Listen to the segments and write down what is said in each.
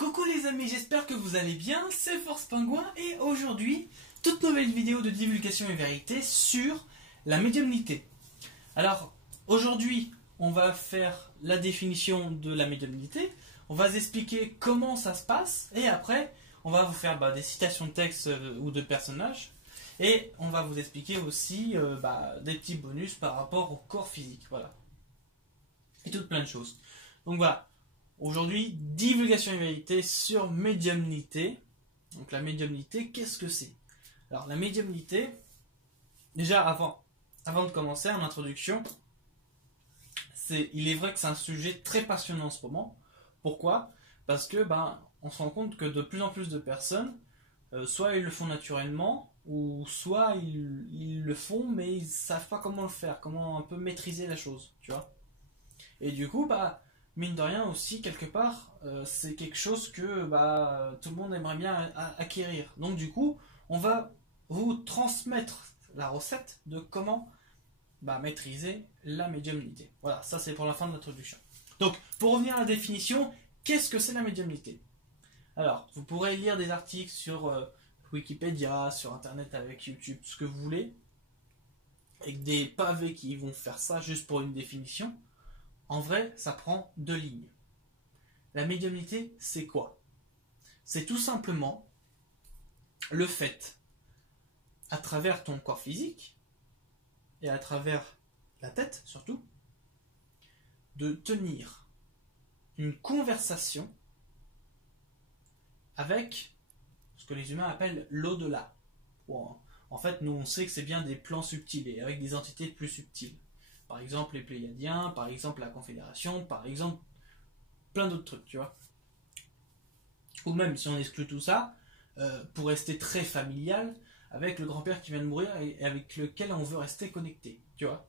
Coucou les amis, j'espère que vous allez bien, c'est Force Pingouin et aujourd'hui, toute nouvelle vidéo de divulgation et vérité sur la médiumnité. Alors, aujourd'hui, on va faire la définition de la médiumnité, on va vous expliquer comment ça se passe et après, on va vous faire des citations de textes ou de personnages et on va vous expliquer aussi des petits bonus par rapport au corps physique, voilà. Et toutes plein de choses. Donc voilà. Aujourd'hui, divulgation et vérité sur médiumnité. Donc la médiumnité, qu'est-ce que c'est? Alors la médiumnité, déjà avant de commencer, en introduction, il est vrai que c'est un sujet très passionnant en ce moment. Pourquoi? Parce que on se rend compte que de plus en plus de personnes, soit ils le font naturellement, ou soit ils le font mais ils ne savent pas comment le faire, comment un peu maîtriser la chose, tu vois. Et du coup, mine de rien aussi, quelque part, c'est quelque chose que tout le monde aimerait bien acquérir. Donc du coup, on va vous transmettre la recette de comment maîtriser la médiumnité. Voilà, ça c'est pour la fin de l'introduction. Donc, pour revenir à la définition, qu'est-ce que c'est la médiumnité? Alors, vous pourrez lire des articles sur Wikipédia, sur Internet avec YouTube, ce que vous voulez, avec des pavés qui vont faire ça juste pour une définition. En vrai, ça prend 2 lignes. La médiumnité, c'est quoi? C'est tout simplement le fait, à travers ton corps physique, et à travers la tête surtout, de tenir une conversation avec ce que les humains appellent l'au-delà. Bon, en fait, nous on sait que c'est bien des plans subtils, et avec des entités plus subtiles. Par exemple les Pléiadiens, par exemple la Confédération, par exemple plein d'autres trucs, tu vois. Ou même si on exclut tout ça, pour rester très familial, avec le grand-père qui vient de mourir et avec lequel on veut rester connecté, tu vois.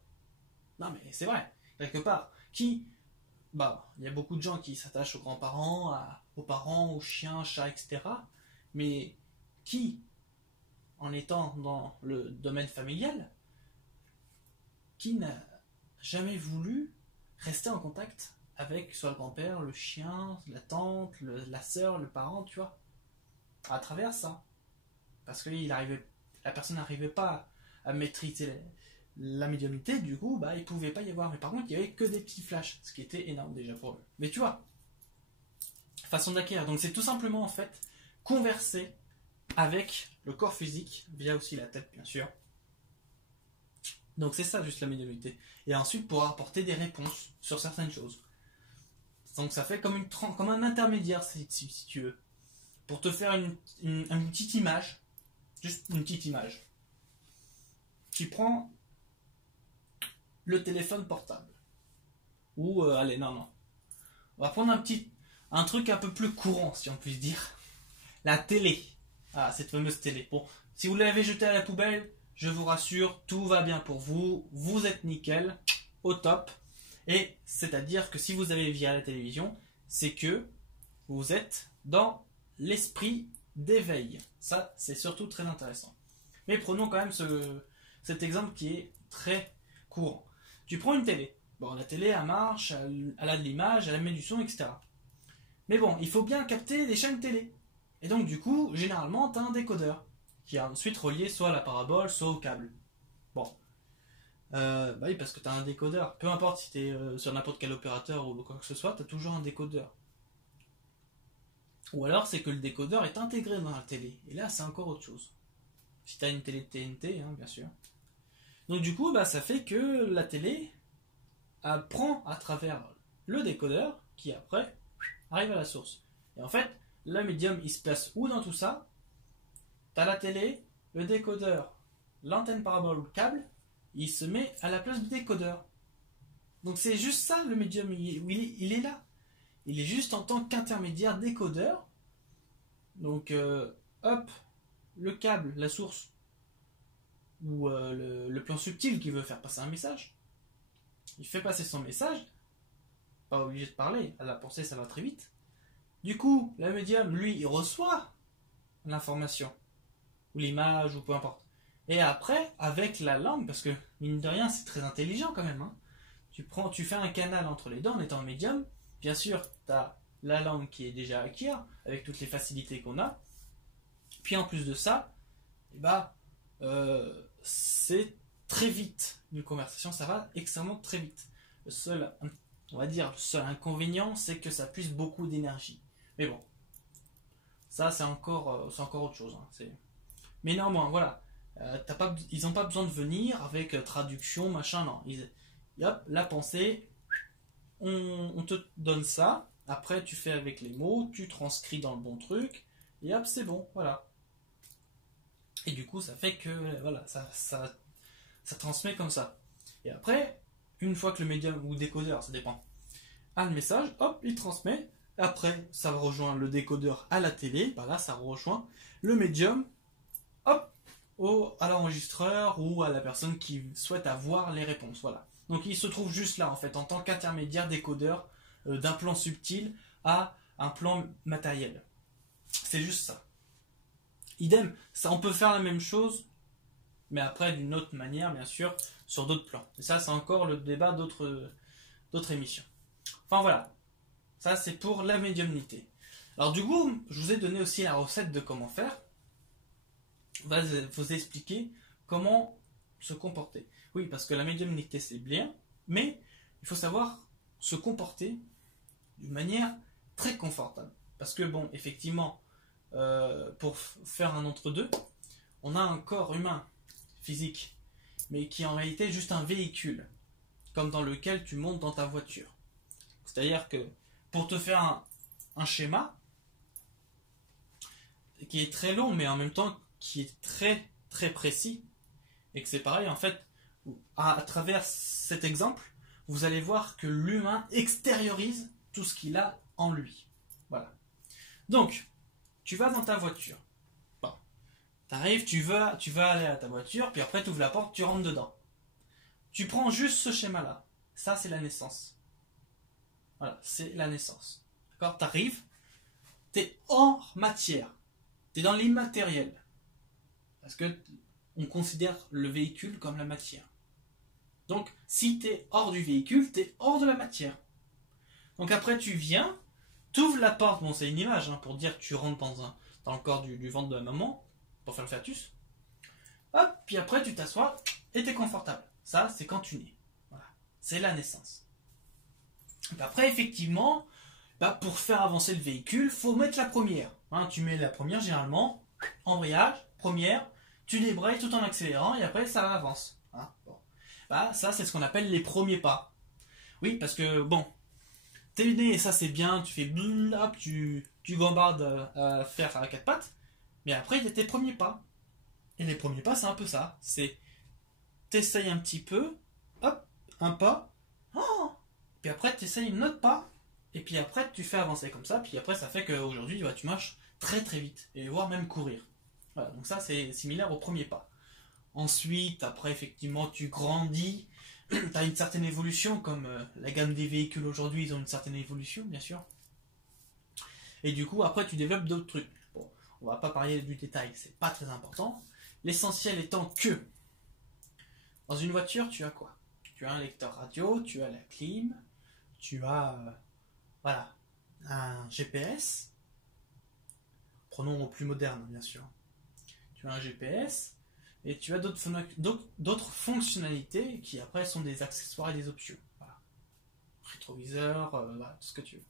Non mais c'est vrai, quelque part. Il y a beaucoup de gens qui s'attachent aux grands-parents, aux parents, aux chiens, chats, etc. Mais qui, en étant dans le domaine familial, qui n'a jamais voulu rester en contact avec soit le grand-père, le chien, la tante, la sœur, le parent, tu vois, à travers ça. Parce que la personne n'arrivait pas à maîtriser la médiumnité, du coup, il ne pouvait pas y avoir. Mais par contre, il n'y avait que des petits flashs, ce qui était énorme déjà pour eux. Mais tu vois, façon d'acquérir. Donc c'est tout simplement, en fait, converser avec le corps physique, via aussi la tête, bien sûr. Donc c'est ça juste la médiumnité. Et ensuite pouvoir apporter des réponses sur certaines choses. Donc ça fait comme un intermédiaire si tu veux. Pour te faire une petite image, juste une petite image. Tu prends le téléphone portable. Ou allez, non. On va prendre un truc un peu plus courant si on puisse dire. La télé. Ah, cette fameuse télé. Bon, si vous l'avez jetée à la poubelle, je vous rassure, tout va bien pour vous, vous êtes nickel, au top. Et c'est-à-dire que si vous avez via la télévision, c'est que vous êtes dans l'esprit d'éveil. Ça, c'est surtout très intéressant. Mais prenons quand même cet exemple qui est très courant. Tu prends une télé. Bon, la télé, elle marche, elle a de l'image, elle met du son, etc. Mais bon, il faut bien capter des chaînes télé. Et donc, du coup, généralement, tu as un décodeur qui est ensuite relié soit à la parabole, soit au câble. Bon. Oui, parce que tu as un décodeur. Peu importe si tu es sur n'importe quel opérateur ou quoi que ce soit, tu as toujours un décodeur. Ou alors, c'est que le décodeur est intégré dans la télé. Et là, c'est encore autre chose. Si tu as une télé TNT, bien sûr. Donc, du coup, ça fait que la télé prend à travers le décodeur qui, après, arrive à la source. Et en fait, le médium, il se place où dans tout ça? T'as la télé, le décodeur, l'antenne parabole ou le câble, il se met à la place du décodeur. Donc c'est juste ça le médium, il est là. Il est juste en tant qu'intermédiaire décodeur. Donc hop, le câble, la source, ou le plan subtil qui veut faire passer un message. Il fait passer son message, pas obligé de parler, à la pensée ça va très vite. Du coup, le médium, lui, il reçoit l'information. Ou l'image, ou peu importe. Et après, avec la langue, parce que mine de rien, c'est très intelligent quand même. Tu fais un canal entre les deux en étant médium. Bien sûr, tu as la langue qui est déjà acquise, avec toutes les facilités qu'on a. Puis en plus de ça, eh ben, c'est très vite. Une conversation, ça va extrêmement très vite. On va dire, le seul inconvénient, c'est que ça puise beaucoup d'énergie. Mais bon, ça c'est encore autre chose. Hein. Mais néanmoins, voilà. Ils n'ont pas besoin de venir avec traduction, machin, non. Hop, la pensée, on te donne ça. Après, tu fais avec les mots, tu transcris dans le bon truc, et hop, c'est bon, voilà. Et du coup, ça fait que, voilà, ça transmet comme ça. Et après, une fois que le médium ou décodeur, ça dépend, a le message, hop, il transmet. Après, ça rejoint le décodeur à la télé, bah là, ça rejoint le médium, hop, à l'enregistreur ou à la personne qui souhaite avoir les réponses, voilà. Donc, il se trouve juste là, en fait, en tant qu'intermédiaire décodeur d'un plan subtil à un plan matériel. C'est juste ça. Idem, ça, on peut faire la même chose, mais après d'une autre manière, bien sûr, sur d'autres plans. Et ça, c'est encore le débat d'autres émissions. Enfin voilà, ça c'est pour la médiumnité. Alors du coup, je vous ai donné aussi la recette de comment faire. On va vous expliquer comment se comporter. Oui, parce que la médiumnité c'est bien, mais il faut savoir se comporter d'une manière très confortable. Parce que bon, effectivement, pour faire un entre-deux, on a un corps humain, physique, mais qui est en réalité juste un véhicule, comme dans lequel tu montes dans ta voiture. C'est-à-dire que pour te faire un schéma, qui est très long, mais en même temps qui est très très précis, et que c'est pareil, en fait, à travers cet exemple, vous allez voir que l'humain extériorise tout ce qu'il a en lui. Voilà. Donc, tu vas dans ta voiture. Bon. T'arrives, tu vas aller à ta voiture, puis après tu ouvres la porte, tu rentres dedans. Tu prends juste ce schéma-là. Ça, c'est la naissance. Voilà, c'est la naissance. D'accord? T'arrives, t'es hors matière. T'es dans l'immatériel. Parce que on considère le véhicule comme la matière. Donc, si t'es hors du véhicule, t'es hors de la matière. Donc après, tu viens, t'ouvres la porte. Bon, c'est une image, hein, pour dire que tu rentres dans le corps du ventre de la maman, pour faire le fœtus. Hop, puis après, tu t'assois et t'es confortable. Ça, c'est quand tu nais. Voilà. C'est la naissance. Et après, effectivement, pour faire avancer le véhicule, faut mettre la première. Hein, tu mets la première, généralement, embrayage, première, tu débrayes tout en accélérant, et après, ça avance. Hein, bon. Ça, c'est ce qu'on appelle les premiers pas. Oui, parce que, bon, t'es né, et ça, c'est bien, tu fais hop, tu gambardes à faire à quatre pattes, mais après, il y a tes premiers pas. Et les premiers pas, c'est un peu ça. C'est, t'essayes un petit peu, hop, un pas, oh, puis après, t'essayes un autre pas, et puis après, tu fais avancer comme ça, puis après, ça fait qu'aujourd'hui, tu marches très très vite, et voire même courir. Voilà, donc ça, c'est similaire au premier pas. Ensuite, après, effectivement, tu grandis, tu as une certaine évolution, comme la gamme des véhicules aujourd'hui, ils ont une certaine évolution, bien sûr. Et du coup, après, tu développes d'autres trucs. Bon, on va pas parler du détail, c'est pas très important. L'essentiel étant que, dans une voiture, tu as quoi? Tu as un lecteur radio, tu as la clim, tu as voilà, un GPS. Prenons au plus moderne, bien sûr. Tu as un GPS et tu as d'autres fonctionnalités qui après sont des accessoires et des options. Voilà. Rétroviseur, voilà, tout ce que tu veux.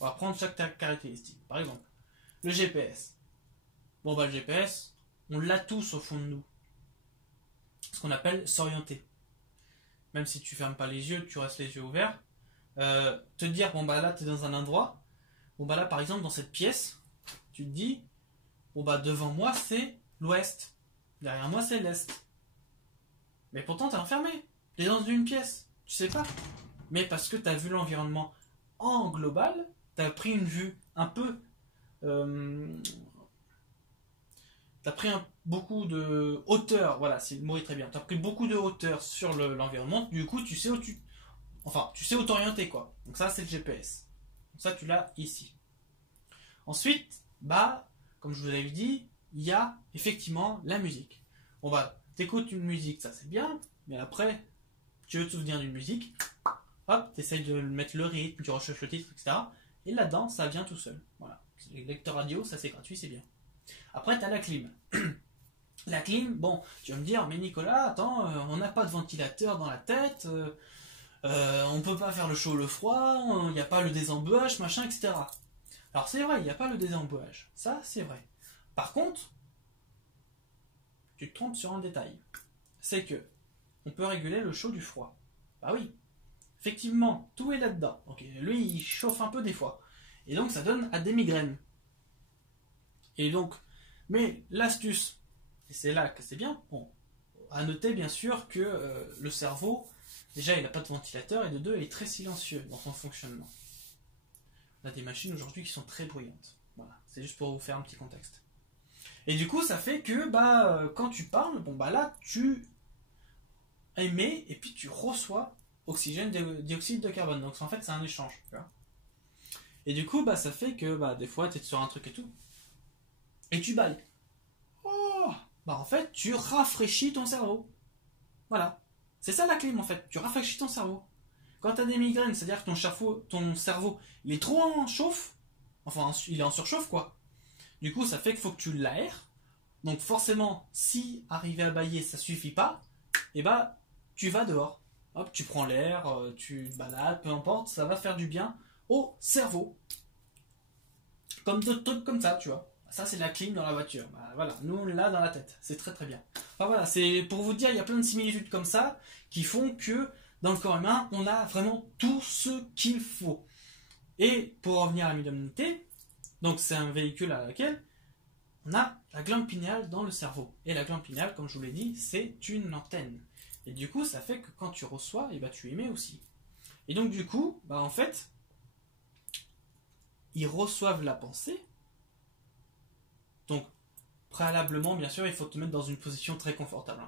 On va prendre chaque caractéristique. Par exemple, le GPS. Bon, le GPS, on l'a tous au fond de nous. Ce qu'on appelle s'orienter. Même si tu fermes pas les yeux, tu restes les yeux ouverts. Te dire, bon, là, tu es dans un endroit. Bon, là, par exemple, dans cette pièce, tu te dis, bon, devant moi, c'est l'ouest. Derrière moi, c'est l'est. Mais pourtant, tu es enfermé. Tu es dans une pièce. Tu sais pas. Mais parce que tu as vu l'environnement en global, tu as pris une vue un peu... tu as pris beaucoup de hauteur. Voilà, c'est le mot est très bien. Tu as pris beaucoup de hauteur sur l'environnement. Du coup, tu sais où tu sais où t'orienter, quoi. Donc ça, c'est le GPS. Donc ça, tu l'as ici. Ensuite, comme je vous l'avais dit, il y a effectivement la musique. Bon, t'écoutes une musique, ça c'est bien, mais après, tu veux te souvenir d'une musique, hop, t'essayes de mettre le rythme, tu recherches le titre, etc. Et là-dedans, ça vient tout seul. Voilà. Les lecteurs radio, ça c'est gratuit, c'est bien. Après, tu as la clim. La clim, bon, tu vas me dire, mais Nicolas, attends, on n'a pas de ventilateur dans la tête, on peut pas faire le chaud, le froid, il n'y a pas le désembouage, machin, etc. Alors c'est vrai, il n'y a pas le désembouage. Ça, c'est vrai. Par contre, tu te trompes sur un détail. C'est que on peut réguler le chaud du froid. Bah oui. Effectivement, tout est là-dedans. Donc, lui, il chauffe un peu des fois. Et donc, ça donne à des migraines. Et donc, mais l'astuce, et c'est là que c'est bien, bon, à noter bien sûr que le cerveau, déjà, il n'a pas de ventilateur, et de deux, il est très silencieux dans son fonctionnement. On a des machines aujourd'hui qui sont très bruyantes. Voilà, c'est juste pour vous faire un petit contexte. Et du coup, ça fait que quand tu parles, bon bah là, tu émets et puis tu reçois oxygène, dioxyde de carbone. Donc en fait, c'est un échange. Tu vois. Et du coup, ça fait que des fois, tu es sur un truc et tout, et tu bailles. Oh, en fait, tu rafraîchis ton cerveau. Voilà. C'est ça la clim en fait. Tu rafraîchis ton cerveau. Quand tu as des migraines, c'est-à-dire que ton cerveau, il est trop en chauffe. Enfin, il est en surchauffe quoi. Du coup, ça fait qu'il faut que tu l'aères. Donc forcément, si arriver à bailler, ça suffit pas, et tu vas dehors. Hop, tu prends l'air, tu te balades, peu importe, ça va faire du bien au cerveau. Comme d'autres trucs comme ça, tu vois. Ça, c'est la clim dans la voiture. Voilà, nous, on l'a dans la tête. C'est très très bien. Enfin voilà, c'est pour vous dire, il y a plein de similitudes comme ça qui font que dans le corps humain, on a vraiment tout ce qu'il faut. Et pour revenir à la médiumnité, donc c'est un véhicule à laquelle on a la glande pinéale dans le cerveau. Et la glande pinéale, comme je vous l'ai dit, c'est une antenne. Et du coup, ça fait que quand tu reçois, tu émets aussi. Et donc du coup, en fait, ils reçoivent la pensée. Donc, préalablement, bien sûr, il faut te mettre dans une position très confortable.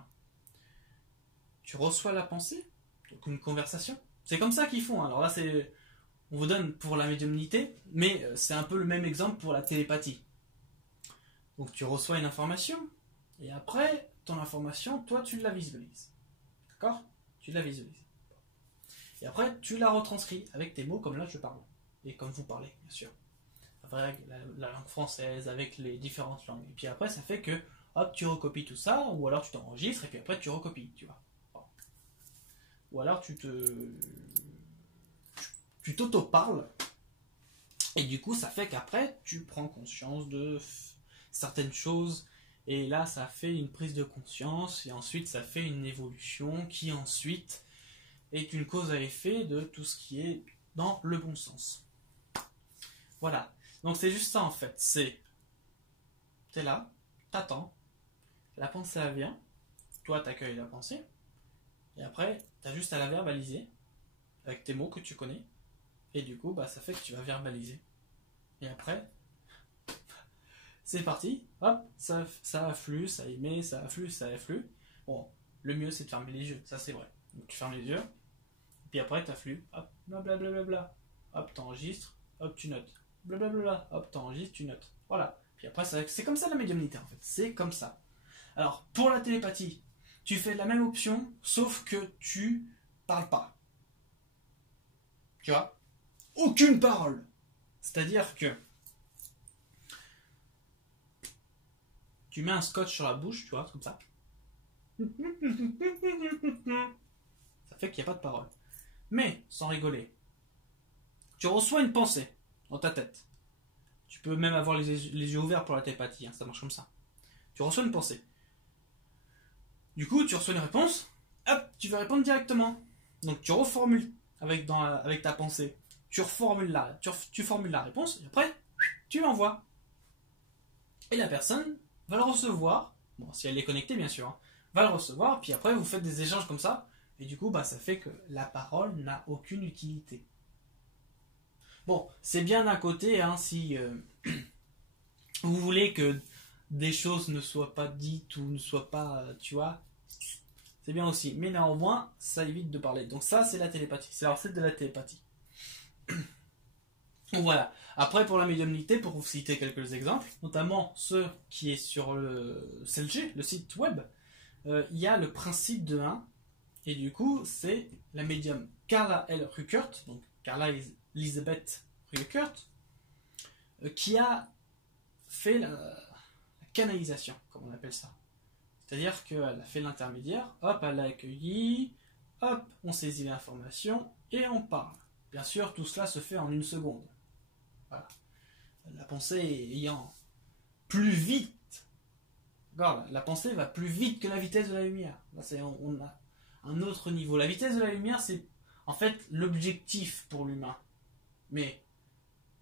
Tu reçois la pensée, donc une conversation. C'est comme ça qu'ils font. Alors là, on vous donne pour la médiumnité, mais c'est un peu le même exemple pour la télépathie. Donc tu reçois une information, et après, ton information, toi, tu la visualises. D'accord ? Tu la visualises. Et après, tu la retranscris avec tes mots comme là je parle. Et comme vous parlez, bien sûr. Avec la langue française, avec les différentes langues. Et puis après, ça fait que, hop, tu recopies tout ça, ou alors tu t'enregistres, et puis après, tu recopies, tu vois. Bon. Ou alors, tu t'auto-parles, et du coup, ça fait qu'après, tu prends conscience de certaines choses, et là, ça fait une prise de conscience, et ensuite, ça fait une évolution qui, ensuite, est une cause à effet de tout ce qui est dans le bon sens. Voilà. Donc c'est juste ça en fait, t'es là, t'attends, la pensée elle vient, toi t'accueilles la pensée, et après t'as juste à la verbaliser, avec tes mots que tu connais, et du coup ça fait que tu vas verbaliser. Et après, c'est parti, hop, ça afflue, ça émet, ça afflue, ça afflue. Bon, le mieux c'est de fermer les yeux, ça c'est vrai. Donc tu fermes les yeux, puis après t'afflues, hop, blablabla, hop, t'enregistres, hop, tu notes. Blablabla, hop, t'enregistres, tu notes. Voilà. Puis après, c'est comme ça la médiumnité en fait. C'est comme ça. Alors, pour la télépathie, tu fais la même option, sauf que tu parles pas. Tu vois ? Aucune parole. C'est-à-dire que tu mets un scotch sur la bouche, tu vois, comme ça. Ça fait qu'il n'y a pas de parole. Mais, sans rigoler, tu reçois une pensée dans ta tête. Tu peux même avoir les yeux ouverts pour la télépathie, ça marche comme ça. Tu reçois une pensée. Du coup, tu reçois une réponse, hop, tu vas répondre directement. Donc tu reformules avec ta pensée. Tu formules la réponse, et après, tu l'envoies. Et la personne va le recevoir, bon, si elle est connectée bien sûr, va le recevoir, puis après vous faites des échanges comme ça, et du coup, ça fait que la parole n'a aucune utilité. Bon, c'est bien d'un côté, si vous voulez que des choses ne soient pas dites ou ne soient pas, tu vois, c'est bien aussi. Mais néanmoins, ça évite de parler. Donc ça, c'est la télépathie. C'est la recette de la télépathie. Donc voilà. Après, pour la médiumnité, pour vous citer quelques exemples, notamment ceux qui est sur le CLG, le site web, il y a le principe de 1. Et du coup, c'est la médium Carla L. Ruckert, donc Carla Elisabeth Ruckert, qui a fait la canalisation, comme on appelle ça. C'est-à-dire qu'elle a fait l'intermédiaire, hop, elle a accueilli, hop, on saisit l'information et on parle. Bien sûr, tout cela se fait en une seconde. Voilà. La pensée ayant plus vite, regarde, la pensée va plus vite que la vitesse de la lumière. Là, on a un autre niveau. La vitesse de la lumière, c'est en fait l'objectif pour l'humain. Mais,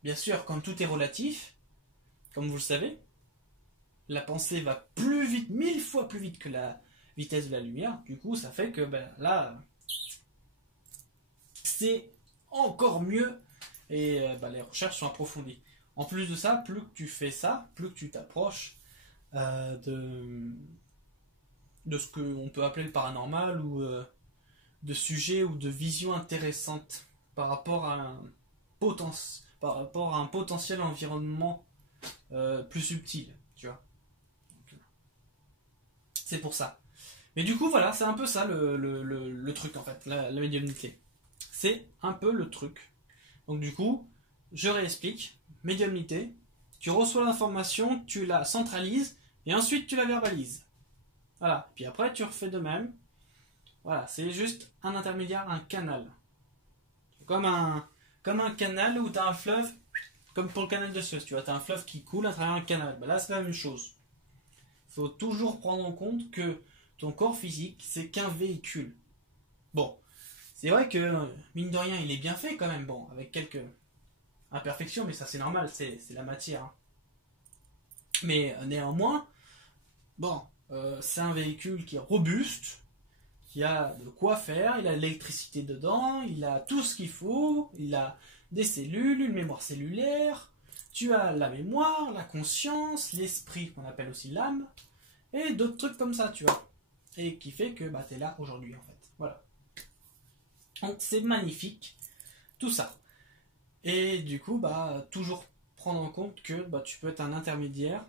bien sûr, comme tout est relatif, comme vous le savez, la pensée va plus vite, 1000 fois plus vite que la vitesse de la lumière. Du coup, ça fait que là, c'est encore mieux et les recherches sont approfondies. En plus de ça, plus que tu fais ça, plus que tu t'approches de ce qu'on peut appeler le paranormal ou de sujets ou de visions intéressantes par rapport à un potentiel environnement plus subtil, tu vois. C'est pour ça. Mais du coup, voilà, c'est un peu ça le truc en fait, la médiumnité. C'est un peu le truc. Donc du coup, je réexplique. Médiumnité, tu reçois l'information, tu la centralises et ensuite tu la verbalises. Voilà. Puis après, tu refais de même. Voilà, c'est juste un intermédiaire, un canal. Comme un canal où tu as un fleuve, comme pour le canal de Suez, tu vois, tu as un fleuve qui coule à travers un canal. Là, c'est la même chose. Il faut toujours prendre en compte que ton corps physique, c'est qu'un véhicule. Bon, c'est vrai que, mine de rien, il est bien fait quand même, bon, avec quelques imperfections, mais ça c'est normal, c'est la matière. Hein. Mais néanmoins, bon, c'est un véhicule qui est robuste, qui a de quoi faire, il a l'électricité dedans, il a tout ce qu'il faut, il a des cellules, une mémoire cellulaire, tu as la mémoire, la conscience, l'esprit, qu'on appelle aussi l'âme, et d'autres trucs comme ça, tu vois. Et qui fait que tu es là aujourd'hui, en fait. Voilà. Donc c'est magnifique, tout ça. Et du coup, toujours prendre en compte que tu peux être un intermédiaire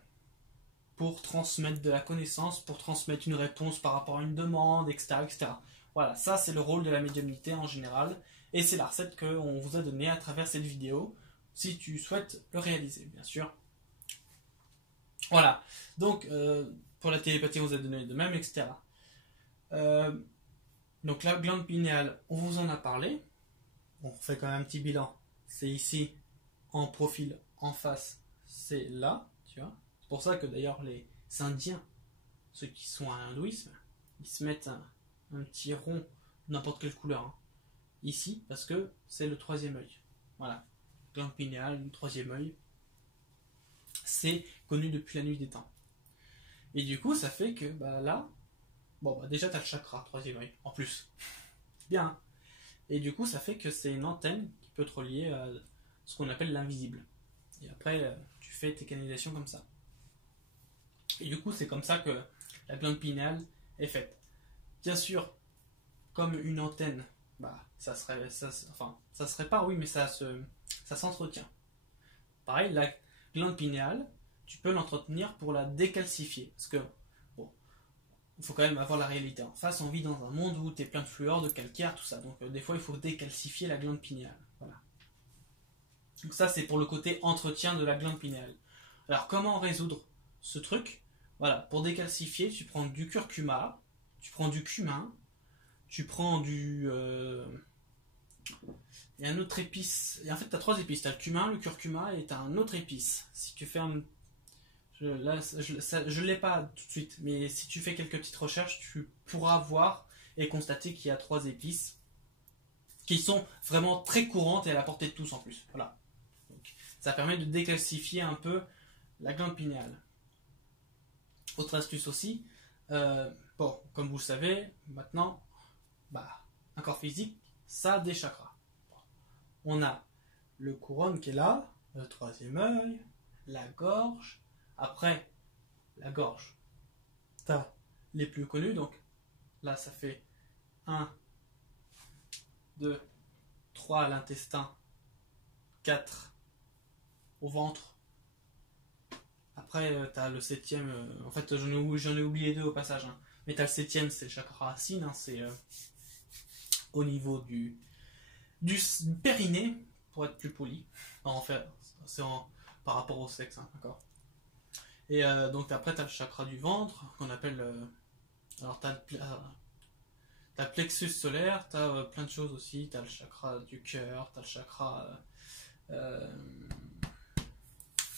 pour transmettre de la connaissance, pour transmettre une réponse par rapport à une demande, etc. etc. Voilà, ça c'est le rôle de la médiumnité en général. Et c'est la recette qu'on vous a donnée à travers cette vidéo, si tu souhaites le réaliser, bien sûr. Voilà, donc pour la télépathie, on vous a donné de même, etc. Donc la glande pinéale, on vous en a parlé. On fait quand même un petit bilan. C'est ici, en profil, en face, c'est là, tu vois. C'est pour ça que d'ailleurs les Indiens, ceux qui sont à l'hindouisme, ils se mettent un petit rond, n'importe quelle couleur, hein, ici, parce que c'est le troisième œil. Voilà. Glande pinéale, le troisième œil. C'est connu depuis la nuit des temps. Et du coup, ça fait que là, déjà tu as le chakra, troisième œil, en plus. Bien. Et du coup, ça fait que c'est une antenne qui peut te relier à ce qu'on appelle l'invisible. Et après, tu fais tes canalisations comme ça. Et du coup, c'est comme ça que la glande pinéale est faite. Bien sûr, comme une antenne, ça serait pas, oui, mais ça s'entretient. Pareil, la glande pinéale, tu peux l'entretenir pour la décalcifier. Parce que, il faut quand même avoir la réalité en face. On vit dans un monde où tu es plein de fluor, de calcaire, tout ça. Donc, des fois, il faut décalcifier la glande pinéale. Voilà. Donc, ça, c'est pour le côté entretien de la glande pinéale. Alors, comment résoudre ce truc? Voilà, pour décalcifier, tu prends du curcuma, tu prends du cumin, tu prends du... Il y a un autre épice. Et en fait, tu as 3 épices. Tu as le cumin, le curcuma et tu as un autre épice. Si tu fais un... Je ne l'ai pas tout de suite, mais si tu fais quelques petites recherches, tu pourras voir et constater qu'il y a 3 épices qui sont vraiment très courantes et à la portée de tous en plus. Voilà. Donc, ça permet de décalcifier un peu la glande pinéale. Autre astuce aussi, comme vous le savez, maintenant, un corps physique, ça a des chakras. On a le couronne qui est là, le troisième œil, la gorge. Après, la gorge, tu as les plus connus, donc là ça fait 1, 2, 3 à l'intestin, 4 au ventre. Après, tu as le 7ème, en fait j'en ai oublié 2 au passage, hein. Mais tu as le 7ème, c'est le chakra racine, hein, c'est au niveau du périnée, pour être plus poli. Par par rapport au sexe, hein, d'accord. Et donc après, tu as le chakra du ventre, qu'on appelle... alors, tu as le plexus solaire, tu as plein de choses aussi, tu as le chakra du cœur, tu as le chakra...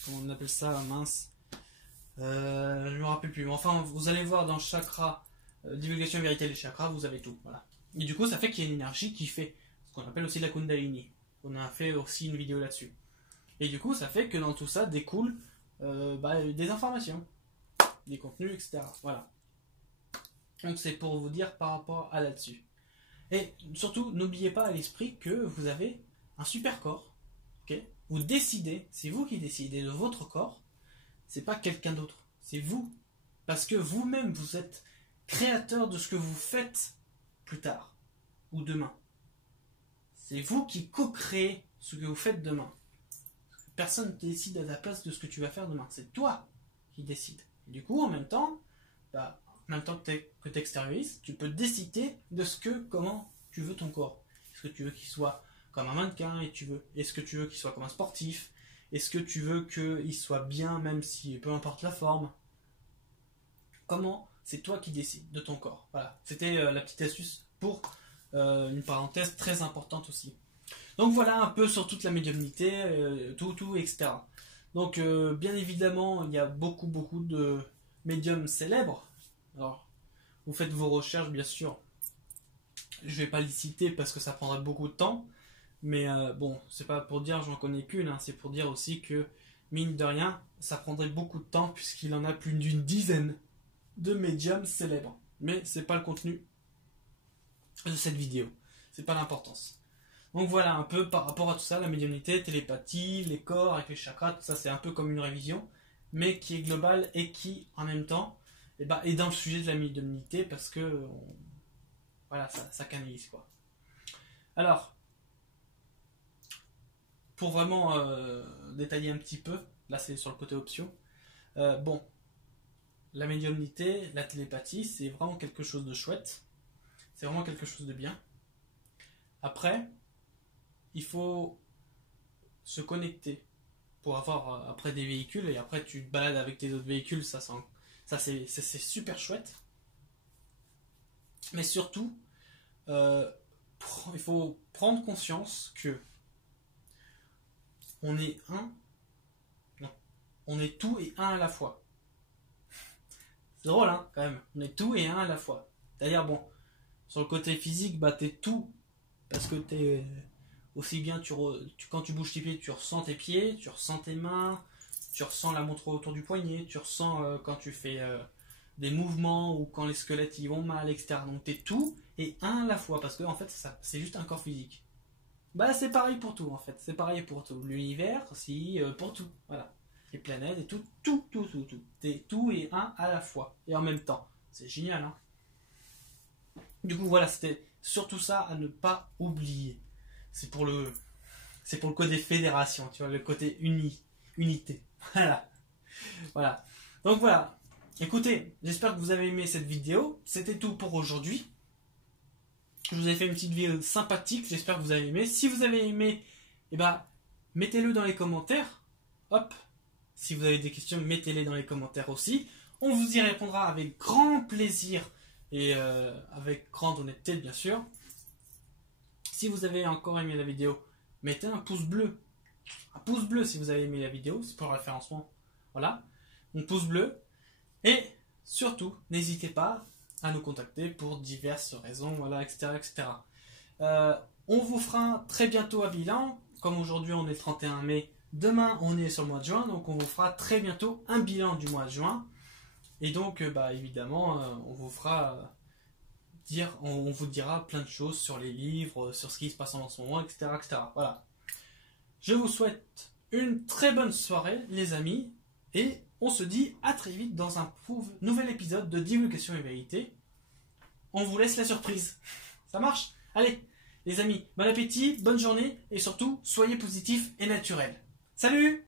comment on appelle ça, mince, je me rappelle plus. Mais enfin, vous allez voir dans chakra, divulgation et vérité des chakras, vous avez tout. Voilà. Et du coup, ça fait qu'il y a une énergie qui fait ce qu'on appelle aussi la Kundalini. On a fait aussi une vidéo là-dessus. Et du coup, ça fait que dans tout ça découle des informations, des contenus, etc. Voilà. Donc c'est pour vous dire par rapport à là-dessus. Et surtout, n'oubliez pas à l'esprit que vous avez un super corps. Okay, vous décidez, c'est vous qui décidez de votre corps, c'est pas quelqu'un d'autre, c'est vous. Parce que vous-même, vous êtes créateur de ce que vous faites plus tard ou demain. C'est vous qui co-créez ce que vous faites demain. Personne ne décide à ta place de ce que tu vas faire demain. C'est toi qui décides. Et du coup, en même temps que tu extériorises, tu peux décider de comment tu veux ton corps. Est-ce que tu veux qu'il soit comme un mannequin est-ce que tu veux qu'il soit comme un sportif? Est-ce que tu veux qu'il soit bien même si peu importe la forme? Comment? C'est toi qui décides de ton corps. Voilà. C'était la petite astuce pour une parenthèse très importante aussi. Donc voilà un peu sur toute la médiumnité, etc. Donc bien évidemment, il y a beaucoup de médiums célèbres. Alors, vous faites vos recherches, bien sûr. Je vais pas les citer parce que ça prendrait beaucoup de temps. Mais bon, c'est pas pour dire j'en connais qu'une, hein, c'est pour dire aussi que, mine de rien, ça prendrait beaucoup de temps puisqu'il en a plus d'une dizaine de médiums célèbres. Mais c'est pas le contenu de cette vidéo. C'est pas l'importance. Donc voilà un peu par rapport à tout ça, la médiumnité, télépathie, les corps avec les chakras, tout ça c'est un peu comme une révision, mais qui est globale et qui en même temps est dans le sujet de la médiumnité parce que voilà, ça canalise quoi. Alors, pour vraiment détailler un petit peu, là c'est sur le côté option, bon, la médiumnité, la télépathie, c'est vraiment quelque chose de chouette, c'est vraiment quelque chose de bien. Après, il faut se connecter pour avoir après des véhicules et après tu te balades avec tes autres véhicules, ça c'est super chouette. Mais surtout, il faut prendre conscience que on est on est tout et un à la fois. C'est drôle hein, quand même, on est tout et un à la fois. C'est-à-dire bon, sur le côté physique, t'es tout parce que t'es aussi bien quand tu bouges tes pieds, tu ressens tes pieds, tu ressens tes mains, tu ressens la montre autour du poignet, tu ressens quand tu fais des mouvements ou quand les squelettes y vont mal, etc. Donc t'es tout et un à la fois parce que en fait c'est juste un corps physique. C'est pareil pour tout en fait, c'est pareil pour tout. L'univers aussi, pour tout, voilà. Les planètes et tout. T'es tout et un à la fois et en même temps. C'est génial hein. Du coup voilà, c'était surtout ça à ne pas oublier. C'est pour le côté fédération, tu vois, le côté unité. Voilà. Donc voilà. Écoutez, j'espère que vous avez aimé cette vidéo. C'était tout pour aujourd'hui. Je vous ai fait une petite vidéo sympathique. J'espère que vous avez aimé. Si vous avez aimé, mettez-le dans les commentaires. Hop. Si vous avez des questions, mettez-les dans les commentaires aussi. On vous y répondra avec grand plaisir et avec grande honnêteté, bien sûr. Si vous avez encore aimé la vidéo, mettez un pouce bleu. Un pouce bleu si vous avez aimé la vidéo, c'est pour le référencement. Voilà, un pouce bleu. Et surtout, n'hésitez pas à nous contacter pour diverses raisons, voilà, etc. On vous fera très bientôt un bilan. Comme aujourd'hui on est le 31 mai, demain on est sur le mois de juin, donc on vous fera très bientôt un bilan du mois de juin. Et donc, évidemment, on vous fera... on vous dira plein de choses sur les livres, sur ce qui se passe en ce moment, etc. Voilà. Je vous souhaite une très bonne soirée, les amis, et on se dit à très vite dans un nouvel épisode de Divulgation et Vérité. On vous laisse la surprise. Ça marche? Allez, les amis, bon appétit, bonne journée, et surtout, soyez positifs et naturels. Salut!